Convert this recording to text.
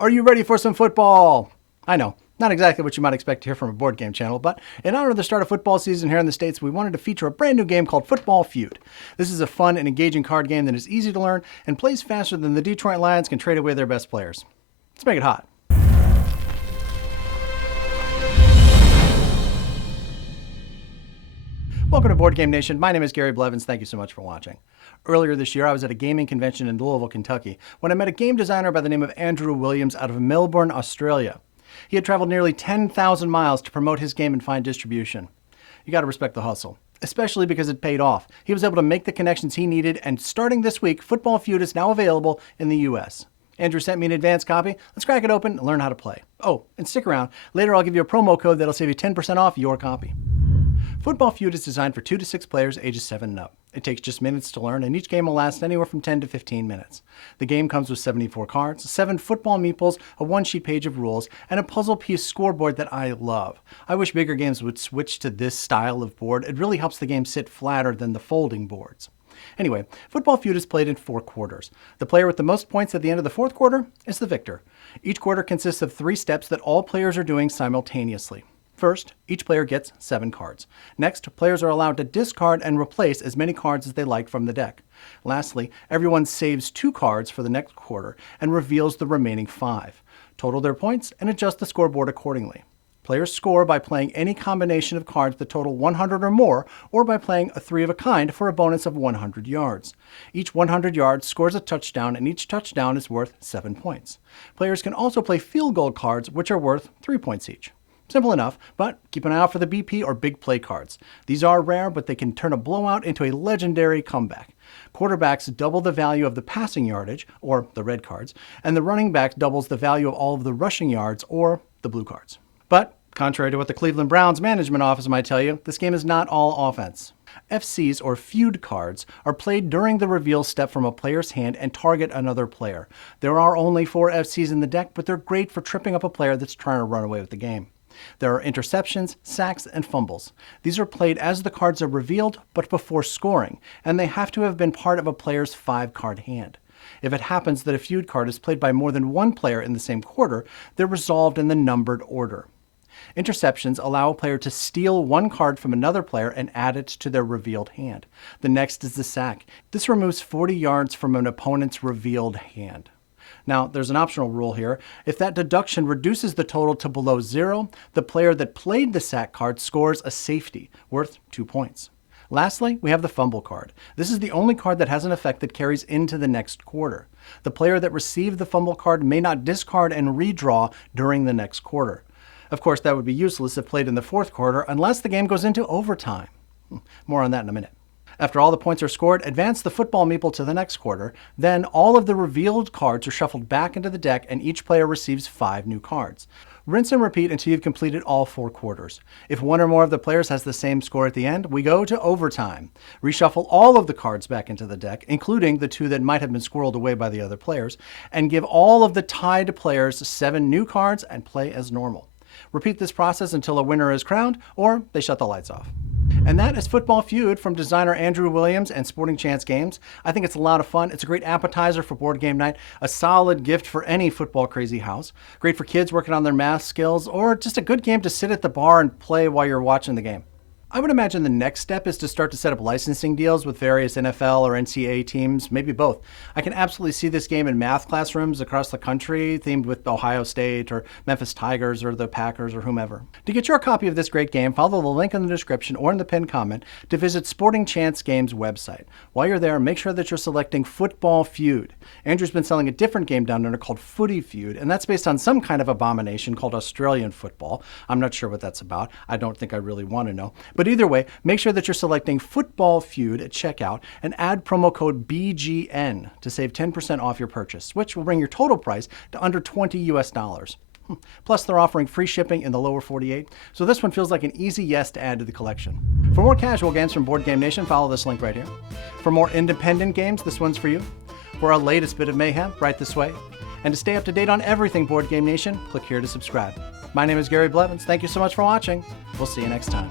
Are you ready for some football? I know, not exactly what you might expect to hear from a board game channel, but in honor of the start of football season here in the States, we wanted to feature a brand new game called Football Feud. This is a fun and engaging card game that is easy to learn and plays faster than the Detroit Lions can trade away their best players. Let's make it hot. Welcome to Board Game Nation. My name is Gary Blevins. Thank you so much for watching. Earlier this year, I was at a gaming convention in Louisville, Kentucky, when I met a game designer by the name of Andrew Williams out of Melbourne, Australia. He had traveled nearly 10,000 miles to promote his game and find distribution. You got to respect the hustle, especially because it paid off. He was able to make the connections he needed, and starting this week, Football Feud is now available in the U.S. Andrew sent me an advance copy. Let's crack it open and learn how to play. Oh, and stick around. Later, I'll give you a promo code that'll save you 10% off your copy. Football Feud is designed for 2 to 6 players ages 7 and up. It takes just minutes to learn, and each game will last anywhere from 10 to 15 minutes. The game comes with 74 cards, 7 football meeples, a one-sheet page of rules, and a puzzle piece scoreboard that I love. I wish bigger games would switch to this style of board. It really helps the game sit flatter than the folding boards. Anyway, Football Feud is played in 4 quarters. The player with the most points at the end of the 4th quarter is the victor. Each quarter consists of 3 steps that all players are doing simultaneously. First, each player gets 7 cards. Next, players are allowed to discard and replace as many cards as they like from the deck. Lastly, everyone saves 2 cards for the next quarter and reveals the remaining 5. Total their points and adjust the scoreboard accordingly. Players score by playing any combination of cards that total 100 or more, or by playing a 3 of a kind for a bonus of 100 yards. Each 100 yards scores a touchdown, and each touchdown is worth 7 points. Players can also play field goal cards, which are worth 3 points each. Simple enough, but keep an eye out for the BP or big play cards. These are rare, but they can turn a blowout into a legendary comeback. Quarterbacks double the value of the passing yardage, or the red cards, and the running back doubles the value of all of the rushing yards, or the blue cards. But, contrary to what the Cleveland Browns management office might tell you, this game is not all offense. FCs, or Feud cards, are played during the reveal step from a player's hand and target another player. There are only 4 FCs in the deck, but they're great for tripping up a player that's trying to run away with the game. There are interceptions, sacks, and fumbles. These are played as the cards are revealed, but before scoring, and they have to have been part of a player's 5-card hand. If it happens that a Feud card is played by more than one player in the same quarter, they're resolved in the numbered order. Interceptions allow a player to steal 1 card from another player and add it to their revealed hand. The next is the sack. This removes 40 yards from an opponent's revealed hand. Now, there's an optional rule here. If that deduction reduces the total to below 0, the player that played the sack card scores a safety, worth 2 points. Lastly, we have the fumble card. This is the only card that has an effect that carries into the next quarter. The player that received the fumble card may not discard and redraw during the next quarter. Of course, that would be useless if played in the 4th quarter unless the game goes into overtime. More on that in a minute. After all the points are scored, advance the football meeple to the next quarter. Then all of the revealed cards are shuffled back into the deck and each player receives 5 new cards. Rinse and repeat until you've completed all 4 quarters. If one or more of the players has the same score at the end, we go to overtime. Reshuffle all of the cards back into the deck, including the 2 that might have been squirreled away by the other players, and give all of the tied players 7 new cards and play as normal. Repeat this process until a winner is crowned, or they shut the lights off. And that is Football Feud from designer Andrew Williams and Sporting Chance Games. I think it's a lot of fun. It's a great appetizer for board game night, a solid gift for any football crazy house. Great for kids working on their math skills, or just a good game to sit at the bar and play while you're watching the game. I would imagine the next step is to start to set up licensing deals with various NFL or NCAA teams, maybe both. I can absolutely see this game in math classrooms across the country, themed with Ohio State or Memphis Tigers or the Packers or whomever. To get your copy of this great game, follow the link in the description or in the pinned comment to visit Sporting Chance Games' website. While you're there, make sure that you're selecting Football Feud. Andrew's been selling a different game down there called Footy Feud, and that's based on some kind of abomination called Australian football. I'm not sure what that's about. I don't think I really want to know. But either way, make sure that you're selecting Football Feud at checkout and add promo code BGN to save 10% off your purchase, which will bring your total price to under $20 US. Plus, they're offering free shipping in the lower 48, so this one feels like an easy yes to add to the collection. For more casual games from Board Game Nation, follow this link right here. For more independent games, this one's for you. For our latest bit of mayhem, right this way. And to stay up to date on everything Board Game Nation, click here to subscribe. My name is Gary Blevins. Thank you so much for watching. We'll see you next time.